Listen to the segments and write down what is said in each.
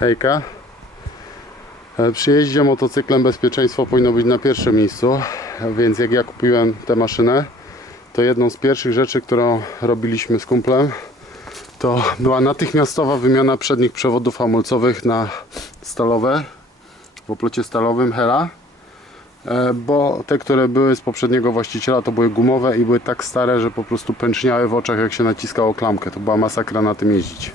Hejka. E, Przy jeździe motocyklem bezpieczeństwo powinno być na pierwszym miejscu, więc jak ja kupiłem tę maszynę, to jedną z pierwszych rzeczy, którą robiliśmy z kumplem, to była natychmiastowa wymiana przednich przewodów hamulcowych na stalowe, w oplocie stalowym Hela, E, bo te, które były z poprzedniego właściciela, to były gumowe i były tak stare, że po prostu pęczniały w oczach, jak się naciskało klamkę. To była masakra na tym jeździć.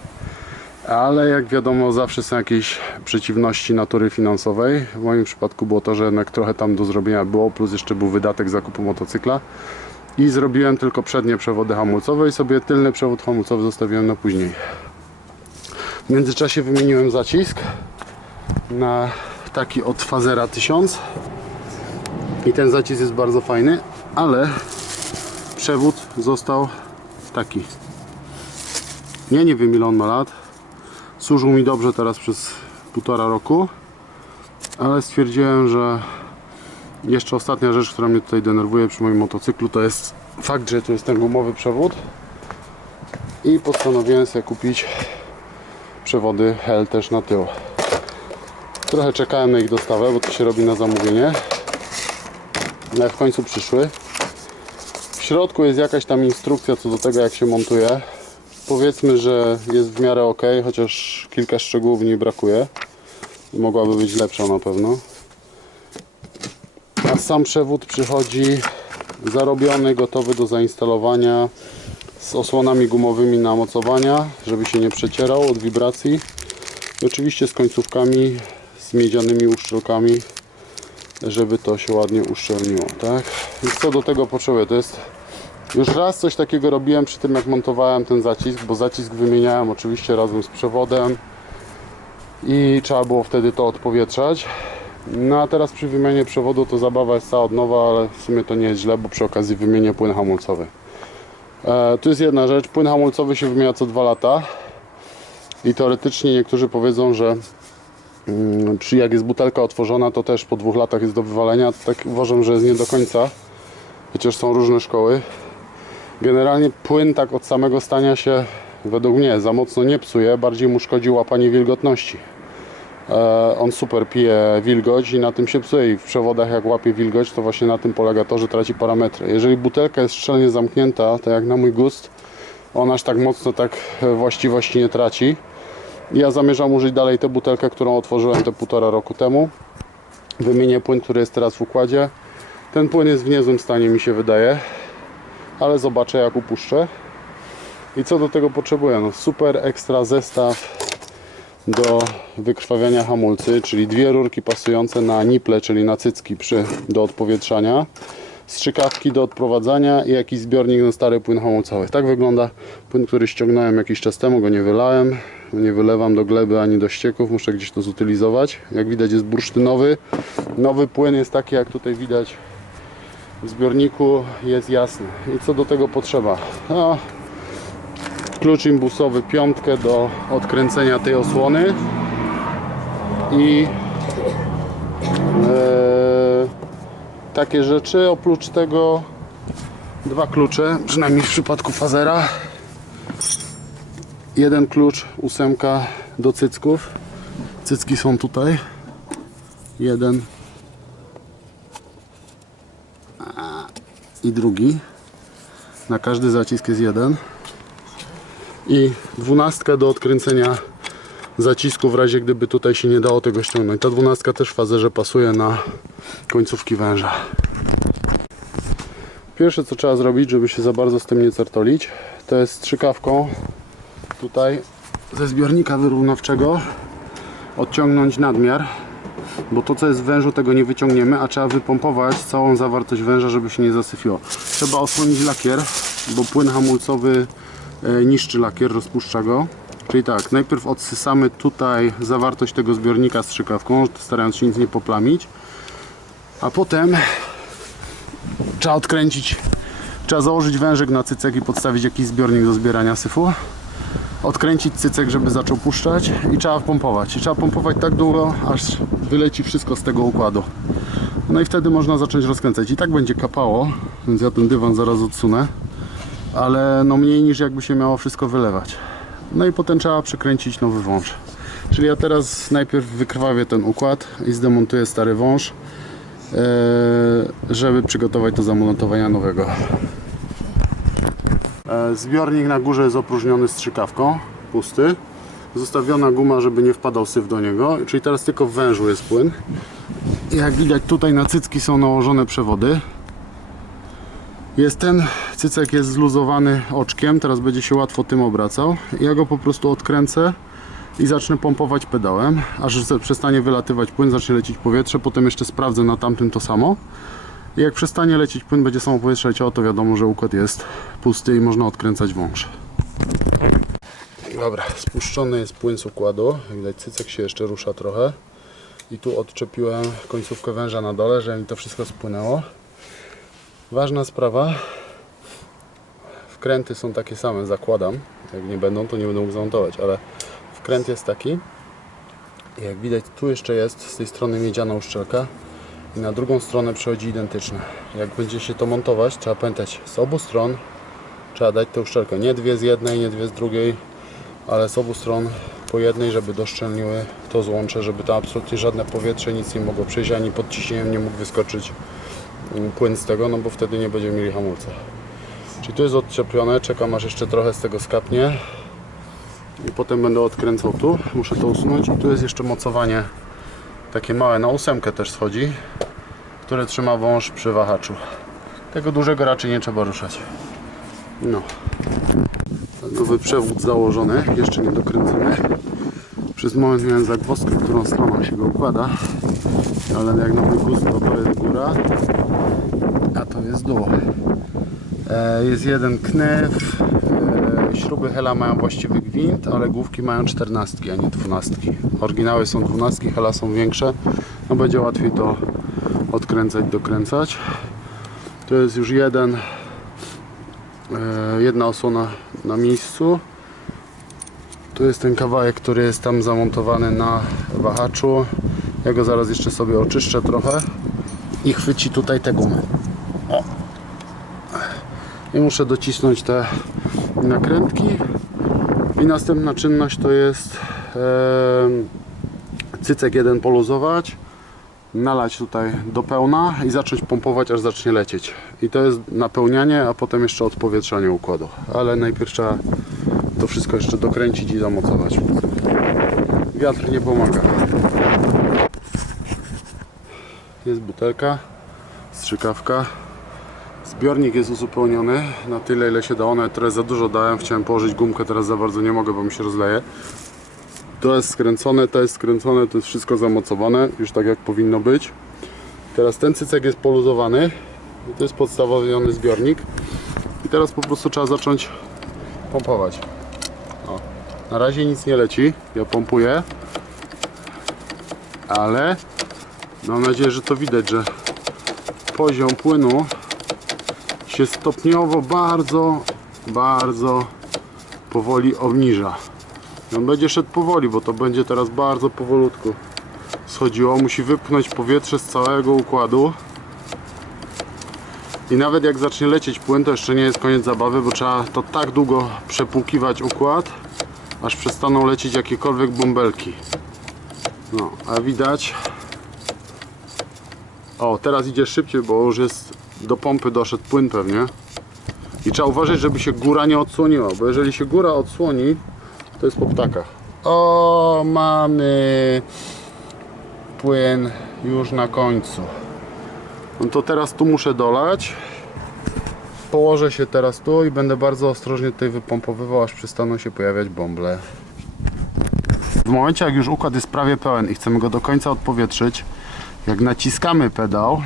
Ale jak wiadomo, zawsze są jakieś przeciwności natury finansowej. W moim przypadku było to, że jednak trochę tam do zrobienia było, plus jeszcze był wydatek zakupu motocykla. I zrobiłem tylko przednie przewody hamulcowe i sobie tylny przewód hamulcowy zostawiłem na później. W międzyczasie wymieniłem zacisk na taki od Fazera 1000 i ten zacisk jest bardzo fajny, ale przewód został taki. Ja nie wiem ile on ma lat. Służył mi dobrze teraz przez półtora roku, ale stwierdziłem, że jeszcze ostatnia rzecz, która mnie tutaj denerwuje przy moim motocyklu, to jest fakt, że tu jest ten gumowy przewód i postanowiłem sobie kupić przewody Hell też na tył. Trochę czekałem na ich dostawę, bo to się robi na zamówienie. No, w końcu przyszły. W środku jest jakaś tam instrukcja co do tego, jak się montuje. Powiedzmy, że jest w miarę ok, chociaż kilka szczegółów w niej brakuje. Mogłaby być lepsza na pewno. A sam przewód przychodzi zarobiony, gotowy do zainstalowania z osłonami gumowymi na mocowania, żeby się nie przecierał od wibracji. I oczywiście z końcówkami, z miedzianymi uszczelkami, żeby to się ładnie uszczelniło, tak? I co do tego potrzebuję? To jest już raz coś takiego robiłem przy tym jak montowałem ten zacisk, bo zacisk wymieniałem oczywiście razem z przewodem i trzeba było wtedy to odpowietrzać. No a teraz przy wymianie przewodu to zabawa jest cała od nowa, ale w sumie to nie jest źle, bo przy okazji wymienię płyn hamulcowy. E, tu jest jedna rzecz, płyn hamulcowy się wymienia co dwa lata i teoretycznie niektórzy powiedzą, że Mm, Przy jak jest butelka otworzona, to też po dwóch latach jest do wywalenia. Tak uważam, że jest nie do końca, chociaż są różne szkoły. Generalnie płyn tak od samego stania się według mnie za mocno nie psuje, bardziej mu szkodzi łapanie wilgotności. E, on super pije wilgoć i na tym się psuje i w przewodach jak łapie wilgoć, to właśnie na tym polega to, że traci parametry. Jeżeli butelka jest szczelnie zamknięta, to jak na mój gust, ona aż tak mocno tak e, właściwości nie traci. Ja zamierzam użyć dalej tę butelkę, którą otworzyłem te półtora roku temu. Wymienię płyn, który jest teraz w układzie. Ten płyn jest w niezłym stanie, mi się wydaje, ale zobaczę jak upuszczę. I co do tego potrzebuję? No, super ekstra zestaw do wykrwawiania hamulcy, czyli dwie rurki pasujące na niple, czyli na cycki przy, do odpowietrzania, strzykawki do odprowadzania i jakiś zbiornik na stary płyn hamulcowy. Tak wygląda płyn, który ściągnąłem jakiś czas temu, go nie wylałem, nie wylewam do gleby ani do ścieków, muszę gdzieś to zutylizować. Jak widać jest bursztynowy. Nowy płyn jest taki jak tutaj widać w zbiorniku, jest jasny. I co do tego potrzeba? No, klucz imbusowy piątkę do odkręcenia tej osłony i e, takie rzeczy. Oprócz tego dwa klucze, przynajmniej w przypadku fazera. Jeden klucz, ósemka do cycków. Cycki są tutaj. Jeden i drugi. Na każdy zacisk jest jeden i dwunastka do odkręcenia zacisku w razie gdyby tutaj się nie dało tego ściągnąć. Ta dwunastka też w fazerze pasuje na końcówki węża. Pierwsze co trzeba zrobić, żeby się za bardzo z tym nie certolić, to jest strzykawką tutaj ze zbiornika wyrównawczego odciągnąć nadmiar, bo to co jest w wężu tego nie wyciągniemy, a trzeba wypompować całą zawartość węża, żeby się nie zasyfiło. Trzeba osłonić lakier, bo płyn hamulcowy e, niszczy lakier, rozpuszcza go. Czyli tak, najpierw odsysamy tutaj zawartość tego zbiornika strzykawką, starając się nic nie poplamić, a potem trzeba odkręcić, trzeba założyć wężyk na cycek i podstawić jakiś zbiornik do zbierania syfu odkręcić cycek, żeby zaczął puszczać i trzeba pompować. I trzeba pompować tak długo, aż wyleci wszystko z tego układu. No i wtedy można zacząć rozkręcać. I tak będzie kapało, więc ja ten dywan zaraz odsunę, ale no mniej niż jakby się miało wszystko wylewać. No i potem trzeba przykręcić nowy wąż. Czyli ja teraz najpierw wykrwawię ten układ i zdemontuję stary wąż, e, żeby przygotować do zamontowania nowego. E, Zbiornik na górze jest opróżniony strzykawką, pusty. Zostawiona guma, żeby nie wpadał syf do niego, czyli teraz tylko w wężu jest płyn. Jak widać tutaj na cycki są nałożone przewody. Jest ten cycek jest zluzowany oczkiem, teraz będzie się łatwo tym obracał. Ja go po prostu odkręcę i zacznę pompować pedałem, aż ze- przestanie wylatywać płyn, zacznie lecieć powietrze, potem jeszcze sprawdzę na tamtym to samo. Jak przestanie lecieć płyn, będzie samo powietrze leciało, to wiadomo, że układ jest pusty i można odkręcać wąż. Dobra, spuszczony jest płyn z układu. Jak Widać, cycek się jeszcze rusza trochę. I tu odczepiłem końcówkę węża na dole, żeby mi to wszystko spłynęło. Ważna sprawa. Wkręty są takie same, zakładam. Jak nie będą, to nie będę mógł zamontować, ale wkręt jest taki. Jak widać, tu jeszcze jest z tej strony miedziana uszczelka i na drugą stronę przechodzi identyczne. Jak będzie się to montować, trzeba pamiętać z obu stron trzeba dać tę uszczelkę. Nie dwie z jednej, nie dwie z drugiej, ale z obu stron po jednej, żeby doszczelniły to złącze, żeby tam absolutnie żadne powietrze, nic nie mogło przejść, ani pod ciśnieniem nie mógł wyskoczyć mm, płyn z tego, no bo wtedy nie będziemy mieli hamulca. Czyli tu jest odczepione, czekam aż jeszcze trochę z tego skapnie i potem będę odkręcał tu, muszę to usunąć i tu jest jeszcze mocowanie takie małe, na ósemkę też schodzi, które trzyma wąż przy wahaczu. Tego dużego raczej nie trzeba ruszać. No. Nowy przewód założony, jeszcze nie dokręcony. Przez moment miałem zagwozdkę, którą stroną się go układa, ale jak mój gust to, to jest góra, a to jest dół. E, jest jeden knyw, śruby Hela mają właściwy gwint, ale główki mają 14, a nie 12. Oryginały są 12, Hela są większe, no będzie łatwiej to odkręcać, dokręcać. To jest już jeden E, jedna osłona na miejscu. Tu jest ten kawałek, który jest tam zamontowany na wahaczu. Ja go zaraz jeszcze sobie oczyszczę trochę i chwyci tutaj te gumy. O. I muszę docisnąć te nakrętki. I następna czynność to jest e, cycek jeden poluzować nalać tutaj do pełna i zacząć pompować, aż zacznie lecieć. I to jest napełnianie, a potem jeszcze odpowietrzanie układu. Ale najpierw trzeba to wszystko jeszcze dokręcić i zamocować. Wiatr nie pomaga. Jest butelka, strzykawka. Zbiornik jest uzupełniony na tyle, ile się dało. Nawet trochę za dużo dałem. Chciałem położyć gumkę, teraz za bardzo nie mogę, bo mi się rozleje. To jest skręcone, to jest skręcone, to jest wszystko zamocowane, już tak jak powinno być. Teraz ten cycek jest poluzowany. I to jest podstawowy zbiornik. I teraz po prostu trzeba zacząć pompować. O. Na razie nic nie leci, ja pompuję. Ale mam nadzieję, że to widać, że poziom płynu się stopniowo bardzo, bardzo powoli obniża. I On będzie szedł powoli, bo to będzie teraz bardzo powolutku schodziło. Musi wypchnąć powietrze z całego układu. I nawet jak zacznie lecieć płyn, to jeszcze nie jest koniec zabawy, bo trzeba to tak długo przepłukiwać układ, aż przestaną lecieć jakiekolwiek bąbelki. No, a widać. O, teraz idzie szybciej, bo już jest do pompy doszedł płyn pewnie. I trzeba uważać, żeby się góra nie odsłoniła, bo jeżeli się góra odsłoni, to jest po ptakach. O, mamy płyn już na końcu. No to teraz tu muszę dolać. Położę się teraz tu i będę bardzo ostrożnie tutaj wypompowywał, aż przestaną się pojawiać bąble. W momencie jak już układ jest prawie pełen i chcemy go do końca odpowietrzyć, jak naciskamy pedał,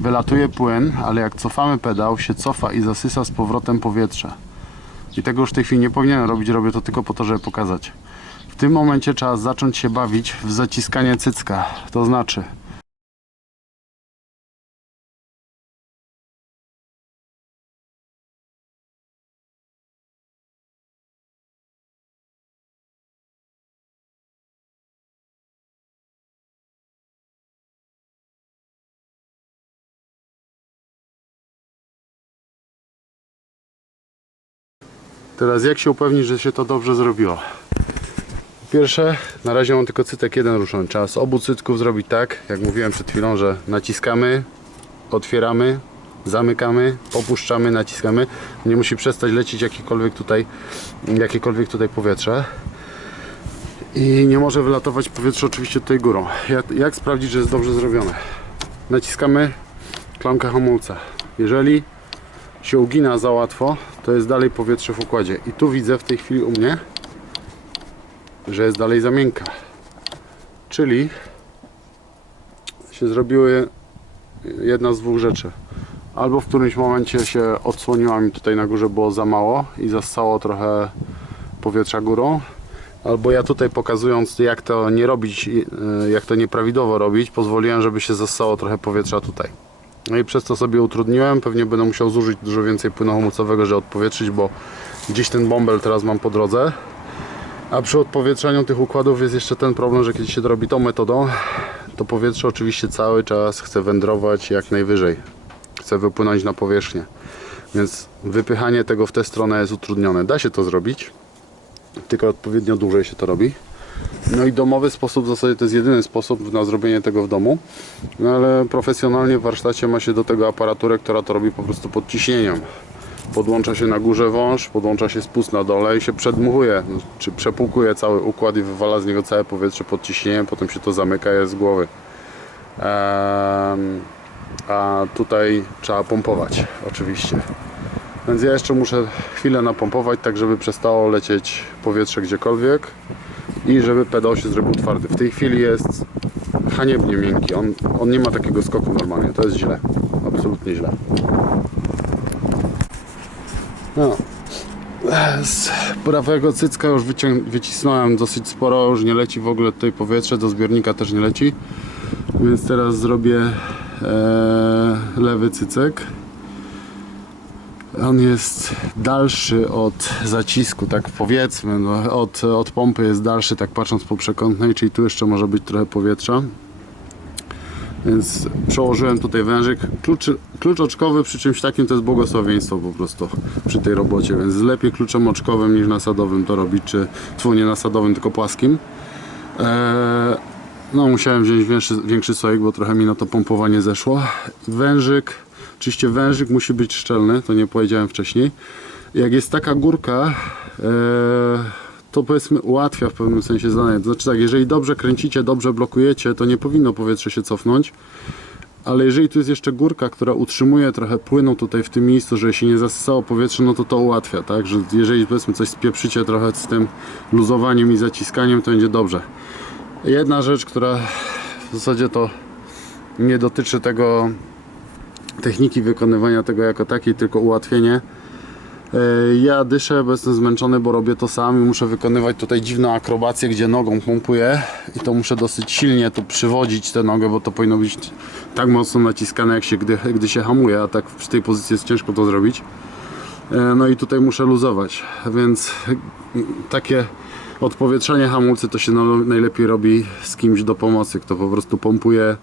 wylatuje płyn, ale jak cofamy pedał, się cofa i zasysa z powrotem powietrze. I tego już w tej chwili nie powinienem robić, robię to tylko po to, żeby pokazać. W tym momencie trzeba zacząć się bawić w zaciskanie cycka. To znaczy, Teraz jak się upewnić, że się to dobrze zrobiło? Pierwsze, na razie mam tylko cytek jeden ruszony. Trzeba z obu cytków zrobić tak, jak mówiłem przed chwilą, że naciskamy, otwieramy, zamykamy, opuszczamy, naciskamy. Nie musi przestać lecieć jakiekolwiek tutaj, jakiekolwiek tutaj powietrze. I nie może wylatować powietrze oczywiście tutaj górą. Jak, jak sprawdzić, że jest dobrze zrobione? Naciskamy klamkę hamulca. Jeżeli się ugina za łatwo, to jest dalej powietrze w układzie. I tu widzę w tej chwili u mnie, że jest dalej za miękka. Czyli się zrobiły jedna z dwóch rzeczy. Albo w którymś momencie się odsłoniła mi tutaj na górze było za mało i zassało trochę powietrza górą. Albo ja tutaj pokazując jak to nie robić, yy, jak to nieprawidłowo robić, pozwoliłem, żeby się zassało trochę powietrza tutaj. No i przez to sobie utrudniłem. Pewnie będę musiał zużyć dużo więcej płynu hamulcowego, żeby odpowietrzyć, bo gdzieś ten bąbel teraz mam po drodze. A przy odpowietrzaniu tych układów jest jeszcze ten problem, że kiedy się to robi tą metodą, to powietrze oczywiście cały czas chce wędrować jak najwyżej. Chce wypłynąć na powierzchnię. Więc wypychanie tego w tę stronę jest utrudnione. Da się to zrobić, tylko odpowiednio dłużej się to robi. No i domowy sposób w zasadzie to jest jedyny sposób na zrobienie tego w domu. No ale profesjonalnie w warsztacie ma się do tego aparaturę, która to robi po prostu pod ciśnieniem. Podłącza się na górze wąż, podłącza się spust na dole i się przedmuchuje, czy przepłukuje cały układ i wywala z niego całe powietrze pod ciśnieniem, potem się to zamyka jest z głowy. Ehm, a tutaj trzeba pompować oczywiście. Więc ja jeszcze muszę chwilę napompować, tak żeby przestało lecieć powietrze gdziekolwiek i żeby pedał się zrobił twardy. W tej chwili jest haniebnie miękki. On, on nie ma takiego skoku normalnie. To jest źle. Absolutnie źle. No. Z prawego cycka już wycisnąłem dosyć sporo, już nie leci w ogóle tutaj powietrze, do zbiornika też nie leci. Więc teraz zrobię e, lewy cycek. On jest dalszy od zacisku, tak powiedzmy, no, od, od pompy jest dalszy, tak patrząc po przekątnej, czyli tu jeszcze może być trochę powietrza. Więc przełożyłem tutaj wężyk. Klucz, klucz oczkowy przy czymś takim to jest błogosławieństwo po prostu przy tej robocie, więc lepiej kluczem oczkowym niż nasadowym to robić, czy tfu, nie nasadowym, tylko płaskim. Eee, no musiałem wziąć większy, większy bo trochę mi na to pompowanie zeszło. Wężyk, oczywiście wężyk musi być szczelny, to nie powiedziałem wcześniej. Jak jest taka górka, eee, to powiedzmy ułatwia w pewnym sensie zadanie. To znaczy tak, jeżeli dobrze kręcicie, dobrze blokujecie, to nie powinno powietrze się cofnąć. Ale jeżeli tu jest jeszcze górka, która utrzymuje trochę płynu tutaj w tym miejscu, żeby się nie zasysało powietrze, no to to ułatwia, tak? Że jeżeli powiedzmy coś spieprzycie trochę z tym luzowaniem i zaciskaniem, to będzie dobrze. Jedna rzecz, która w zasadzie to nie dotyczy tego techniki wykonywania tego jako takiej, tylko ułatwienie. E, Ja dyszę, bo jestem zmęczony, bo robię to sam i muszę wykonywać tutaj dziwną akrobację, gdzie nogą pompuję i to muszę dosyć silnie tu przywodzić tę nogę, bo to powinno być tak mocno naciskane, jak się, gdy, gdy się hamuje, a tak przy tej pozycji jest ciężko to zrobić. E, No i tutaj muszę luzować, więc takie odpowietrzenie hamulcy to się na- najlepiej robi z kimś do pomocy, kto po prostu pompuje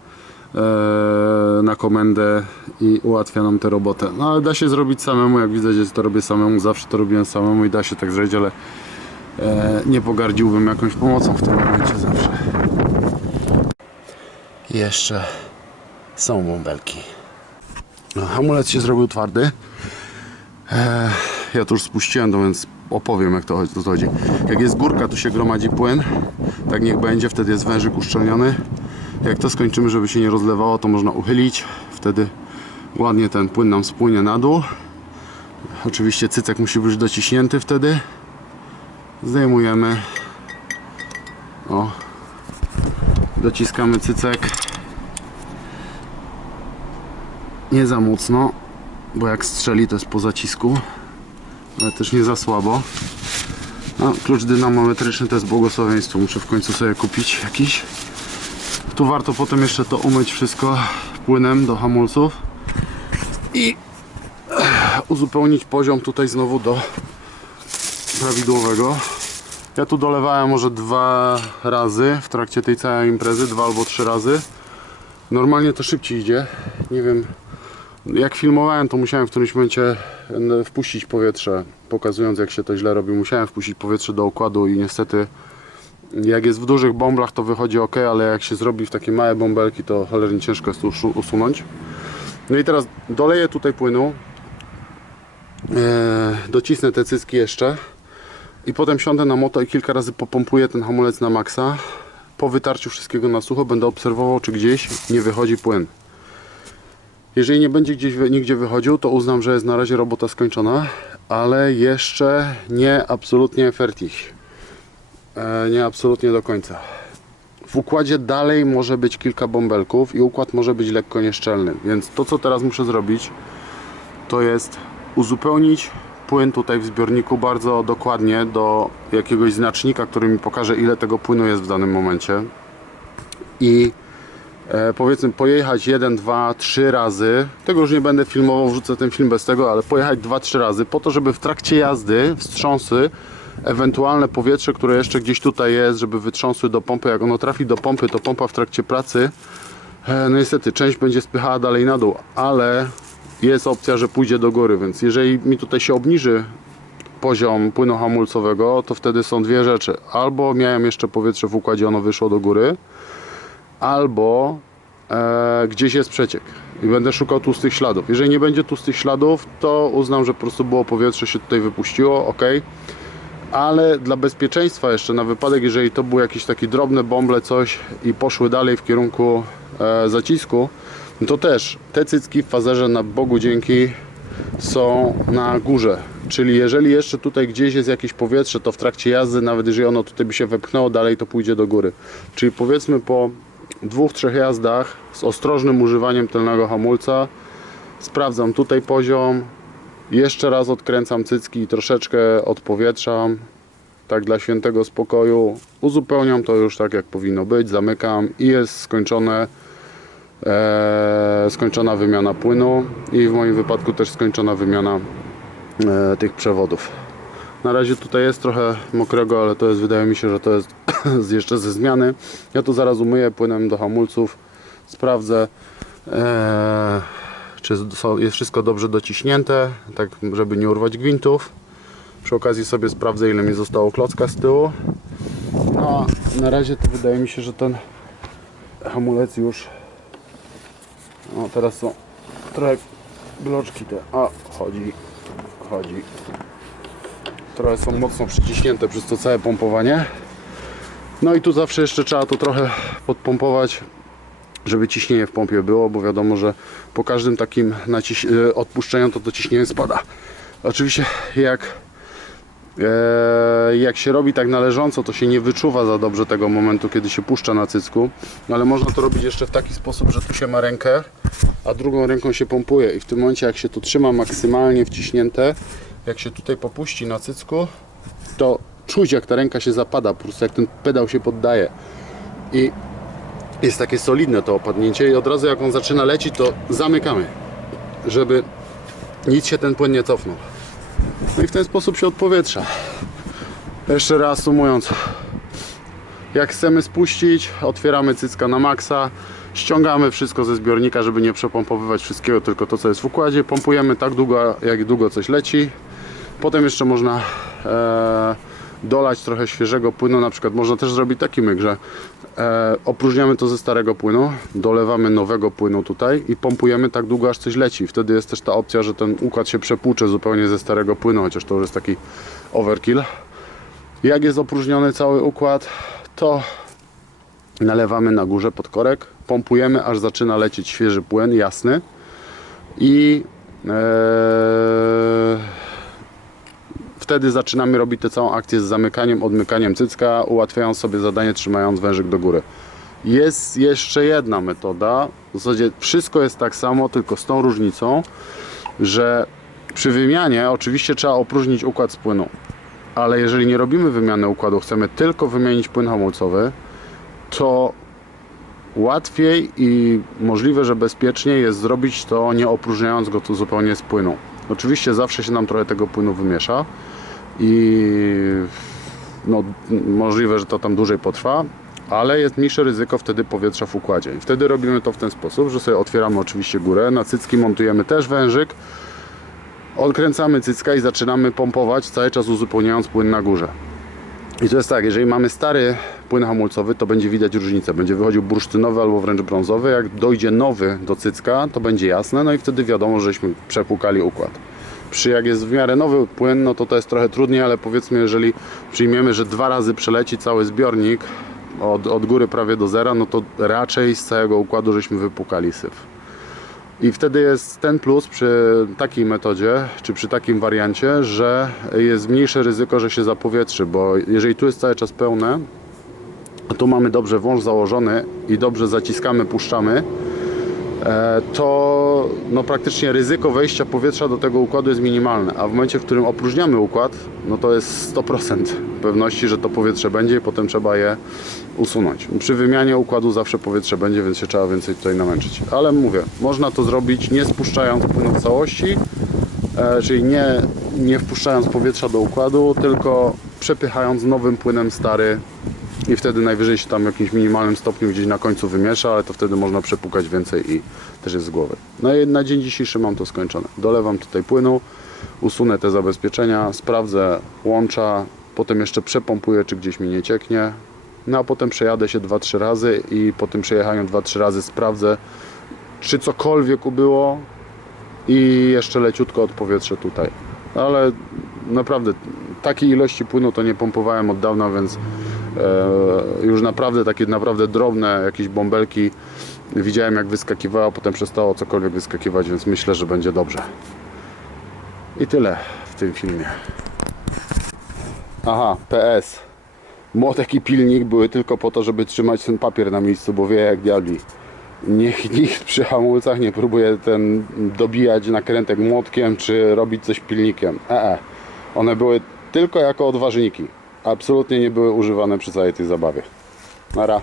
na komendę i ułatwia nam tę robotę. No ale da się zrobić samemu, jak widzę, że to robię samemu, zawsze to robiłem samemu i da się tak zrobić, ale e, nie pogardziłbym jakąś pomocą w tym momencie zawsze. Jeszcze są bąbelki. No, hamulec się zrobił twardy. E, ja to już spuściłem, to więc opowiem jak. To chodzi. Jak jest górka, tu się gromadzi płyn. Tak niech będzie, wtedy jest wężyk uszczelniony. Jak to skończymy, żeby się nie rozlewało, to można uchylić. Wtedy ładnie ten płyn nam spłynie na dół. Oczywiście cycek musi być dociśnięty wtedy. Zdejmujemy. O. Dociskamy cycek. Nie za mocno, bo jak strzeli to jest po zacisku, ale też nie za słabo. No, klucz dynamometryczny to jest błogosławieństwo. Muszę w końcu sobie kupić jakiś. Tu warto potem jeszcze to umyć wszystko płynem do hamulców i uzupełnić poziom tutaj znowu do prawidłowego. Ja tu dolewałem może dwa razy w trakcie tej całej imprezy, dwa albo trzy razy. Normalnie to szybciej idzie. Nie wiem, jak filmowałem, to musiałem w którymś momencie wpuścić powietrze, pokazując jak się to źle robi. Musiałem wpuścić powietrze do układu i niestety Jak jest w dużych bąblach to wychodzi ok, ale jak się zrobi w takie małe bąbelki to cholernie ciężko jest usunąć. No i teraz doleję tutaj płynu, e, docisnę te cycki jeszcze i potem siądę na moto i kilka razy popompuję ten hamulec na maksa. Po wytarciu wszystkiego na sucho będę obserwował czy gdzieś nie wychodzi płyn. Jeżeli nie będzie gdzieś nigdzie wychodził, to uznam, że jest na razie robota skończona, ale jeszcze nie absolutnie fertig. E, nie absolutnie do końca. W układzie dalej może być kilka bąbelków i układ może być lekko nieszczelny, więc to co teraz muszę zrobić to jest uzupełnić płyn tutaj w zbiorniku bardzo dokładnie do jakiegoś znacznika, który mi pokaże ile tego płynu jest w danym momencie i e, powiedzmy pojechać 1, 2, 3 razy. Tego już nie będę filmował, wrzucę ten film bez tego, ale pojechać 2-3 razy po to, żeby w trakcie jazdy wstrząsy ewentualne powietrze, które jeszcze gdzieś tutaj jest, żeby wytrząsły do pompy. Jak ono trafi do pompy, to pompa w trakcie pracy e, no niestety część będzie spychała dalej na dół, ale jest opcja, że pójdzie do góry, więc jeżeli mi tutaj się obniży poziom płynu hamulcowego, to wtedy są dwie rzeczy. Albo miałem jeszcze powietrze w układzie, ono wyszło do góry, albo e, gdzieś jest przeciek i będę szukał tłustych śladów. Jeżeli nie będzie tłustych śladów, to uznam, że po prostu było powietrze, się tutaj wypuściło, ok. Ale dla bezpieczeństwa jeszcze na wypadek, jeżeli to były jakieś takie drobne bąble, coś i poszły dalej w kierunku e, zacisku, no to też te cycki w fazerze na Bogu dzięki są na górze. Czyli jeżeli jeszcze tutaj gdzieś jest jakieś powietrze, to w trakcie jazdy, nawet jeżeli ono tutaj by się wepchnęło dalej, to pójdzie do góry. Czyli powiedzmy po dwóch, trzech jazdach z ostrożnym używaniem tylnego hamulca sprawdzam tutaj poziom, jeszcze raz odkręcam cycki i troszeczkę odpowietrzam, tak dla świętego spokoju. Uzupełniam to już tak jak powinno być, zamykam i jest skończone e, skończona wymiana płynu i w moim wypadku też skończona wymiana e, tych przewodów. Na razie tutaj jest trochę mokrego, ale to jest, wydaje mi się, że to jest jeszcze ze zmiany. Ja to zaraz umyję płynem do hamulców, sprawdzę, e, czy jest wszystko dobrze dociśnięte, tak żeby nie urwać gwintów. Przy okazji sobie sprawdzę, ile mi zostało klocka z tyłu. No, na razie to wydaje mi się, że ten hamulec już no teraz są trochę bloczki te. A, chodzi, chodzi. Trochę są mocno przyciśnięte przez to całe pompowanie. No i tu zawsze jeszcze trzeba to trochę podpompować, żeby ciśnienie w pompie było, bo wiadomo, że po każdym takim e, odpuszczeniu to to ciśnienie spada. Oczywiście jak E, jak się robi tak należąco, to się nie wyczuwa za dobrze tego momentu, kiedy się puszcza na cycku, ale można to robić jeszcze w taki sposób, że tu się ma rękę, a drugą ręką się pompuje. I w tym momencie jak się to trzyma maksymalnie wciśnięte, jak się tutaj popuści na cycku, to czuć jak ta ręka się zapada, po prostu jak ten pedał się poddaje. I jest takie solidne to opadnięcie i od razu jak on zaczyna lecieć, to zamykamy, żeby nic się ten płyn nie cofnął. No i w ten sposób się odpowietrza. Jeszcze reasumując, jak chcemy spuścić, otwieramy cycka na maksa, ściągamy wszystko ze zbiornika, żeby nie przepompowywać wszystkiego, tylko to co jest w układzie, pompujemy tak długo, jak długo coś leci. Potem jeszcze można e, dolać trochę świeżego płynu, na przykład można też zrobić taki myk, że e, opróżniamy to ze starego płynu, dolewamy nowego płynu tutaj i pompujemy tak długo, aż coś leci. Wtedy jest też ta opcja, że ten układ się przepłucze zupełnie ze starego płynu, chociaż to już jest taki overkill. Jak jest opróżniony cały układ, to nalewamy na górze pod korek, pompujemy, aż zaczyna lecieć świeży płyn, jasny i e, wtedy zaczynamy robić tę całą akcję z zamykaniem, odmykaniem cycka, ułatwiając sobie zadanie, trzymając wężyk do góry. Jest jeszcze jedna metoda, w zasadzie wszystko jest tak samo, tylko z tą różnicą, że przy wymianie oczywiście trzeba opróżnić układ z płynu, ale jeżeli nie robimy wymiany układu, chcemy tylko wymienić płyn hamulcowy, to łatwiej i możliwe, że bezpiecznie jest zrobić to nie opróżniając go tu zupełnie z płynu. Oczywiście zawsze się nam trochę tego płynu wymiesza i no, możliwe, że to tam dłużej potrwa, ale jest mniejsze ryzyko wtedy powietrza w układzie. I wtedy robimy to w ten sposób, że sobie otwieramy oczywiście górę, na cycki montujemy też wężyk, odkręcamy cycka i zaczynamy pompować, cały czas uzupełniając płyn na górze. I to jest tak, jeżeli mamy stary płyn hamulcowy, to będzie widać różnicę. Będzie wychodził bursztynowy albo wręcz brązowy. Jak dojdzie nowy do cycka, to będzie jasne, no i wtedy wiadomo, żeśmy przepłukali układ. Przy jak jest w miarę nowy płyn, no to to jest trochę trudniej, ale powiedzmy, jeżeli przyjmiemy, że dwa razy przeleci cały zbiornik od, od góry prawie do zera, no to raczej z całego układu żeśmy wypukali syf. I wtedy jest ten plus przy takiej metodzie, czy przy takim wariancie, że jest mniejsze ryzyko, że się zapowietrzy, bo jeżeli tu jest cały czas pełne, a tu mamy dobrze wąż założony i dobrze zaciskamy, puszczamy, to no praktycznie ryzyko wejścia powietrza do tego układu jest minimalne, a w momencie, w którym opróżniamy układ, no to jest 100% pewności, że to powietrze będzie i potem trzeba je usunąć. Przy wymianie układu zawsze powietrze będzie, więc się trzeba więcej tutaj namęczyć. Ale mówię, można to zrobić nie spuszczając płynu w całości, e, czyli nie, nie wpuszczając powietrza do układu, tylko przepychając nowym płynem stary i wtedy najwyżej się tam w jakimś minimalnym stopniu gdzieś na końcu wymiesza, ale to wtedy można przepukać więcej i też jest z głowy. No i na dzień dzisiejszy mam to skończone. Dolewam tutaj płynu, usunę te zabezpieczenia, sprawdzę łącza, potem jeszcze przepompuję, czy gdzieś mi nie cieknie. No a potem przejadę się 2-3 razy i po tym przejechaniu 2-3 razy sprawdzę, czy cokolwiek ubyło i jeszcze leciutko odpowietrze tutaj. Ale naprawdę takiej ilości płynu to nie pompowałem od dawna, więc już naprawdę takie naprawdę drobne jakieś bąbelki widziałem jak wyskakiwało, potem przestało cokolwiek wyskakiwać, więc myślę, że będzie dobrze. I tyle w tym filmie. Aha, PS. Młotek i pilnik były tylko po to, żeby trzymać ten papier na miejscu, bo wie jak diabli. Niech nikt przy hamulcach nie próbuje ten dobijać nakrętek młotkiem, czy robić coś pilnikiem. E, e. One były tylko jako odważniki. Absolutnie nie były używane przy całej tej zabawie. Nara.